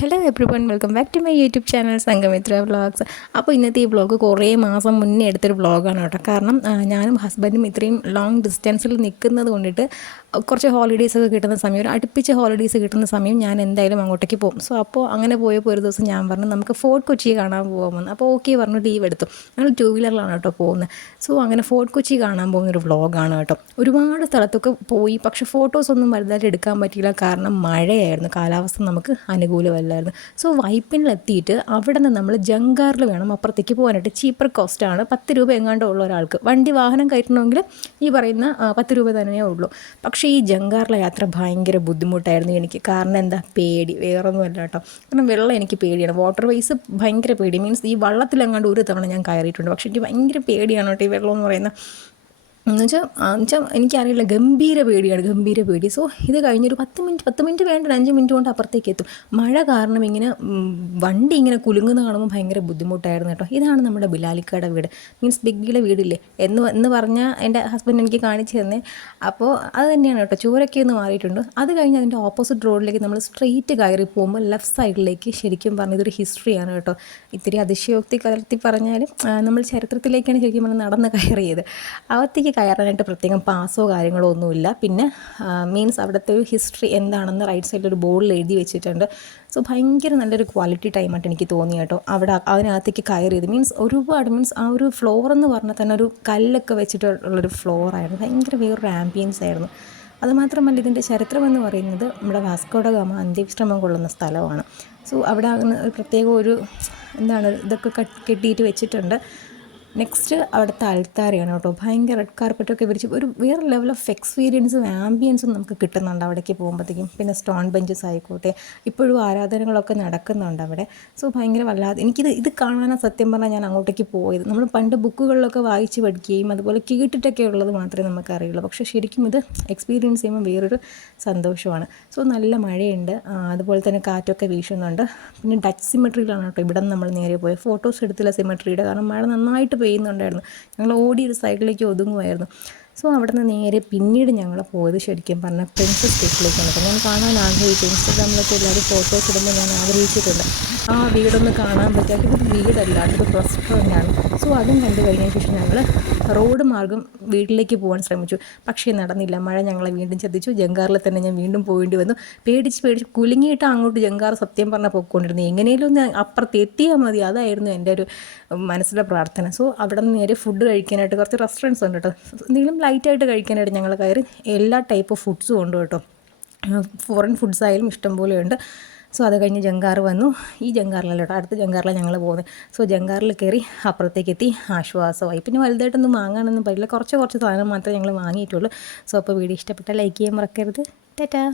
Hello everyone, welcome back to my YouTube channel Sangamitra vlogs. അപ്പോൾ ഇന്നത്തെ ഈ vlog കുറേ മാസം മുന്നേ എടുത്തൊരു വ്ളോഗാണ് കേട്ടോ. കാരണം ഞാനും ഹസ്ബൻഡും ഇത്രയും ലോങ് ഡിസ്റ്റൻസിൽ നിൽക്കുന്നത് കൊണ്ടിട്ട് കുറച്ച് ഹോളിഡേയ്സൊക്കെ കിട്ടുന്ന സമയം, ഒരു അടുപ്പിച്ച് ഹോളിഡേയ്സ് കിട്ടുന്ന സമയം ഞാൻ എന്തായാലും അങ്ങോട്ടേക്ക് പോകും. സോ അപ്പോൾ അങ്ങനെ പോയപ്പോൾ ഒരു ദിവസം ഞാൻ പറഞ്ഞു നമുക്ക് ഫോർട്ട് കൊച്ചി കാണാൻ പോകാമെന്ന്. അപ്പോൾ ഓക്കെ പറഞ്ഞു, ലീവ് എടുത്തു. ഞങ്ങൾ 2 വീലറിലാണ് കേട്ടോ പോകുന്നത്. സോ അങ്ങനെ ഫോർട്ട് കൊച്ചി കാണാൻ പോകുന്നൊരു വ്ളോഗാണ് കേട്ടോ. ഒരുപാട് സ്ഥലത്തൊക്കെ പോയി, പക്ഷേ ഫോട്ടോസൊന്നും വലുതായിട്ട് എടുക്കാൻ പറ്റിയില്ല. കാരണം മഴയായിരുന്നു, കാലാവസ്ഥ നമുക്ക് അനുകൂലമല്ലായിരുന്നു. സോ വൈപ്പിനിലെത്തിയിട്ട് അവിടെ നിന്ന് നമ്മൾ ജങ്കാറിൽ വേണം അപ്പുറത്തേക്ക് പോകാനായിട്ട്. ചീപ്പർ കോസ്റ്റാണ്, 10 രൂപ എങ്ങാണ്ടോ ഉള്ള ഒരാൾക്ക്. വാഹനം കയറ്റണമെങ്കിൽ ഈ പറയുന്ന 10 രൂപ തന്നെയേ ഉള്ളൂ. പക്ഷേ ഈ ജങ്കാറിലെ യാത്ര ഭയങ്കര ബുദ്ധിമുട്ടായിരുന്നു എനിക്ക്. കാരണം എന്താ, പേടി, വേറൊന്നുമല്ല കേട്ടോ. കാരണം വെള്ളം എനിക്ക് പേടിയാണ്, വാട്ടർ വൈസ് ഭയങ്കര പേടി. മീൻസ് ഈ വള്ളത്തിലെങ്ങാണ്ട് ഒരു തവണ ഞാൻ കയറിയിട്ടുണ്ട്, പക്ഷേ എനിക്ക് ഭയങ്കര പേടിയാണ് കേട്ടോ ഈ വെള്ളം എന്ന് പറയുന്നത്. എന്നുവെച്ചാൽ എനിക്കറിയില്ല, ഗംഭീര പേടി. സോ ഇത് കഴിഞ്ഞൊരു 10 മിനിറ്റ് വേണ്ട, 5 മിനിറ്റ് കൊണ്ട് അപ്പുറത്തേക്ക് എത്തും. മഴ കാരണം ഇങ്ങനെ വണ്ടി ഇങ്ങനെ കുലുങ്ങുന്ന കാണുമ്പോൾ ഭയങ്കര ബുദ്ധിമുട്ടായിരുന്നു കേട്ടോ. ഇതാണ് നമ്മുടെ ബിലാലിക്കയുടെ വീട്, മീൻസ് ബിഗ്ഗിയുടെ വീടില്ലേ എന്ന് പറഞ്ഞാൽ എൻ്റെ ഹസ്ബൻഡ് എനിക്ക് കാണിച്ചു തന്നെ. അപ്പോൾ അത് തന്നെയാണ് കേട്ടോ, ചൂരൊക്കെ ഒന്ന് മാറിയിട്ടുണ്ട്. അത് കഴിഞ്ഞ് അതിൻ്റെ ഓപ്പോസിറ്റ് റോഡിലേക്ക് നമ്മൾ സ്ട്രെയിറ്റ് കയറി പോകുമ്പോൾ ലെഫ്റ്റ് സൈഡിലേക്ക് ശരിക്കും പറഞ്ഞ ഇതൊരു ഹിസ്റ്ററിയാണ് കേട്ടോ. ഇത്തിരി അതിശയോക്തി കലർത്തി പറഞ്ഞാലും നമ്മൾ ചരിത്രത്തിലേക്കാണ് ശരിക്കും പറഞ്ഞാൽ നടന്ന് കയറിയത്. അകത്തേക്ക് കയറാനായിട്ട് പ്രത്യേകം പാസോ കാര്യങ്ങളോ ഒന്നുമില്ല. പിന്നെ മീൻസ് അവിടുത്തെ ഒരു ഹിസ്റ്ററി എന്താണെന്ന് റൈറ്റ് സൈഡിൽ ഒരു ബോർഡിൽ എഴുതി വെച്ചിട്ടുണ്ട്. സോ ഭയങ്കര നല്ലൊരു ക്വാളിറ്റി ടൈമായിട്ട് എനിക്ക് തോന്നി കേട്ടോ അതിനകത്തേക്ക് കയറിയത്. മീൻസ് ആ ഒരു ഫ്ലോർ എന്ന് പറഞ്ഞാൽ തന്നെ ഒരു കല്ലൊക്കെ വെച്ചിട്ടുള്ളൊരു ഫ്ലോറായിരുന്നു. ഭയങ്കര വേറൊരു ആംബിയൻസ് ആയിരുന്നു. അതുമാത്രമല്ല, ഇതിൻ്റെ ചരിത്രമെന്ന് പറയുന്നത് നമ്മുടെ വാസ്കോ ഡ ഗാമ അന്ത്യവിശ്രമം കൊള്ളുന്ന സ്ഥലമാണ്. സോ അവിടെ പ്രത്യേകം ഒരു ഇതൊക്കെ കെട്ടിയിട്ട് വെച്ചിട്ടുണ്ട്. നെക്സ്റ്റ് അവിടുത്തെ അൾത്താരയാണ് കേട്ടോ. ഭയങ്കര റെഡ് കാർപ്പറ്റൊക്കെ വിരിച്ച് ഒരു വേറെ ലെവൽ ഓഫ് എക്സ്പീരിയൻസും ആംബിയൻസും നമുക്ക് കിട്ടുന്നുണ്ട് അവിടേക്ക് പോകുമ്പോഴത്തേക്കും. പിന്നെ സ്റ്റോൺ ബെഞ്ചസ് ആയിക്കോട്ടെ, ഇപ്പോഴും ആരാധനകളൊക്കെ നടക്കുന്നുണ്ട് അവിടെ. സോ ഭയങ്കര വല്ലാതെ ഇത് കാണാനാണ് സത്യം പറഞ്ഞാൽ ഞാൻ അങ്ങോട്ടേക്ക് പോയത്. നമ്മൾ പണ്ട് ബുക്കുകളിലൊക്കെ വായിച്ച് പഠിക്കുകയും അതുപോലെ കേട്ടിട്ടൊക്കെ ഉള്ളത് മാത്രമേ നമുക്ക് അറിയുള്ളൂ. പക്ഷേ ശരിക്കും ഇത് എക്സ്പീരിയൻസ് ചെയ്യുമ്പോൾ വേറൊരു സന്തോഷമാണ്. സോ നല്ല മഴയുണ്ട്, അതുപോലെ തന്നെ കാറ്റൊക്കെ വീശുന്നുണ്ട്. പിന്നെ ഡച്ച് സിമെട്രിയിലാണ് കേട്ടോ ഇവിടെ നിന്ന് നമ്മൾ നേരെ പോയത്. ഫോട്ടോസ് എടുത്തില്ല സിമെട്രിയുടെ, കാരണം മഴ നന്നായിട്ട് പെയ്യുന്നുണ്ടായിരുന്നു. ഞങ്ങൾ ഓടി ഒരു സൈഡിലേക്ക് ഒതുങ്ങുമായിരുന്നു. സോ അവിടെ നിന്ന് നേരെ പിന്നീട് ഞങ്ങൾ പോയത് ശരിക്കും പറഞ്ഞാൽ പ്രിൻസസ് സ്ട്രീറ്റിലേക്കാണ്. അപ്പോൾ ഞാൻ കാണാൻ ആഗ്രഹിച്ചു. ഇൻസ്റ്റാഗ്രാമിലൊക്കെ എല്ലാവരും ഫോട്ടോസ് ഇടുമ്പോൾ ഞാൻ ആഗ്രഹിച്ചിട്ടുണ്ട് ആ വീടൊന്ന് കാണാൻ പറ്റാത്ത. ഇതൊരു വീടല്ല, അതൊരു റെസ്റ്റോറൻ്റാണ്. സോ അതും കണ്ടു കഴിഞ്ഞതിന് ശേഷം ഞങ്ങൾ റോഡ് മാർഗം വീട്ടിലേക്ക് പോകാൻ ശ്രമിച്ചു. പക്ഷേ നടന്നില്ല, മഴ ഞങ്ങളെ വീണ്ടും ചതിച്ചു. ജങ്കാറിൽ തന്നെ ഞാൻ വീണ്ടും പോകേണ്ടി വന്നു. പേടിച്ച് കുലുങ്ങിയിട്ട് അങ്ങോട്ട് ജങ്കാർ സത്യം പറഞ്ഞാൽ പോയിക്കൊണ്ടിരുന്നു. എങ്ങനെയും ഒന്ന് അപ്പുറത്ത് എത്തിയാൽ മതി, അതായിരുന്നു എൻ്റെ ഒരു മനസ്സിലെ പ്രാർത്ഥന. സോ അവിടെ നിന്ന് നേരെ ഫുഡ് കഴിക്കാനായിട്ട് കുറച്ച് റെസ്റ്റോറൻറ്റ്സ് ഉണ്ട് കേട്ടോ. എന്തെങ്കിലും ലൈറ്റായിട്ട് കഴിക്കാനായിട്ട് ഞങ്ങൾ കയറി. എല്ലാ ടൈപ്പ് ഓഫ് ഫുഡ്സും ഉണ്ട് കേട്ടോ. ഫോറിൻ ഫുഡ്സ് ആയാലും ഇഷ്ടംപോലെ ഉണ്ട്. സോ അത് കഴിഞ്ഞ് ജങ്കാർ വന്നു. ഈ ജങ്കാറിലല്ല കേട്ടോ, അടുത്ത ജങ്കാറിലാണ് ഞങ്ങൾ പോകുന്നത്. സോ ജങ്കാറിൽ കയറി അപ്പുറത്തേക്ക് എത്തി. ആശ്വാസമായി. പിന്നെ വലുതായിട്ടൊന്നും വാങ്ങാനൊന്നും പറ്റില്ല, കുറച്ച് സാധനം മാത്രമേ ഞങ്ങൾ വാങ്ങിയിട്ടുള്ളൂ. സോ അപ്പോൾ വീഡിയോ ഇഷ്ടപ്പെട്ടാൽ ലൈക്ക് ചെയ്യാൻ മറക്കരുത്. ടാറ്റാ.